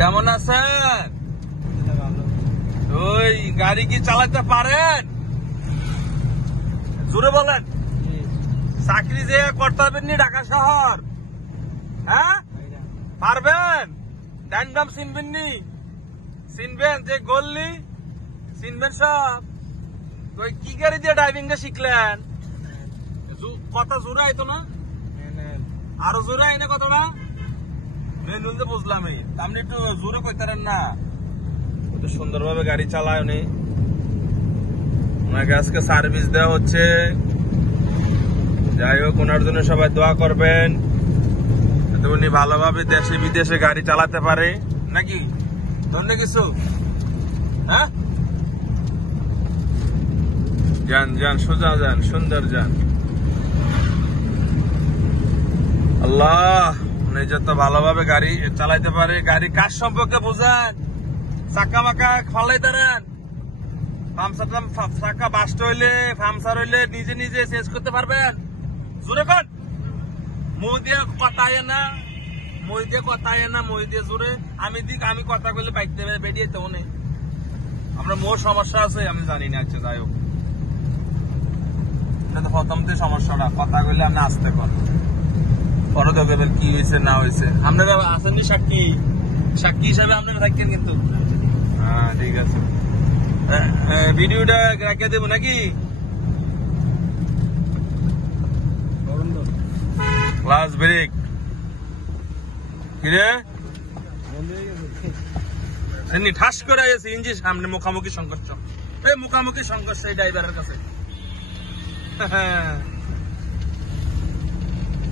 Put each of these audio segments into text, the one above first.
কেমন আছেন? ওই গাড়ি কি চালাতে পারেন? জোরে বলেন। চাকরি যে করতে পারবেন নি ঢাকা শহর? হ্যাঁ পারবেন? ড্যান্ডাম চিনবেন নি? চিনবেন যে গল্লি চিনবেন সব? তো কি গাড়ি দিয়ে ড্রাইভিংটা শিখলেন? কথা জোরে আইতো না? আরো জোরে আইনে কতটা মেনুল তো বুঝলামই, আপনি একটু জোরে কইতারেন না? একটু সুন্দরভাবে গাড়ি চালায় উনি। ওনাকে আজকে সার্ভিস দেওয়া হচ্ছে। যাই হোক, ওনার জন্য সবাই দোয়া করবেন, উনি ভালোভাবে দেশে বিদেশে গাড়ি চালাতে পারে নাকি ধন্য কিছু। হ্যাঁ যান যান, সোজা যান, সুন্দর যান। আল্লাহ উনি যত ভালোভাবে গাড়ি চালাইতে পারে। গাড়ি কাজ সম্পর্কে বোঝেন, চাকা মাকা ফালাই দাঁড়ান, চাকা বাস্ট হইলে পামচার হইলে নিজে নিজে চেঞ্জ করতে পারবেন। জোরে কর, মই দিয়ে কথায় না, মই দিয়ে কথায় না, মই দিয়ে জোরে আমি কথা কইলে বাইক দেবে বেরিয়ে তো নেই। আমরা মোর সমস্যা আছে আমি জানি না। আচ্ছা যাই হোক, এটা তো প্রথমতে সমস্যাটা, কথা কইলে আপনি আসতে কর, পরে তো কেবল কি হয়েছে না হয়েছে। আপনারা আসেননি সাক্ষী, সাক্ষী হিসাবে আপনারা থাকেন কিন্তু। হ্যাঁ ঠিক আছে, ভিডিওটা রেখে দেবো নাকি? ক্লাস ব্রেক কিরে ঠাস করে গেছে ইঞ্জিন সামনে, মুখামুখি সংঘর্ষ। এই মুখামুখি সংঘর্ষ এই ড্রাইভারের কাছে।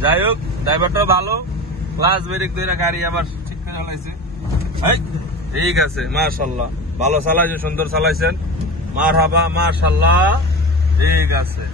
যাই হোক, ড্রাইভারটাও ভালো, ক্লাস ব্রেক ধরে গাড়ি আবার ঠিক করে চালাইছে। ঠিক আছে, মাশাআল্লাহ, ভালো চালাইছেন, সুন্দর চালাইছেন, মারহাবা, মাশাআল্লাহ, ঠিক আছে।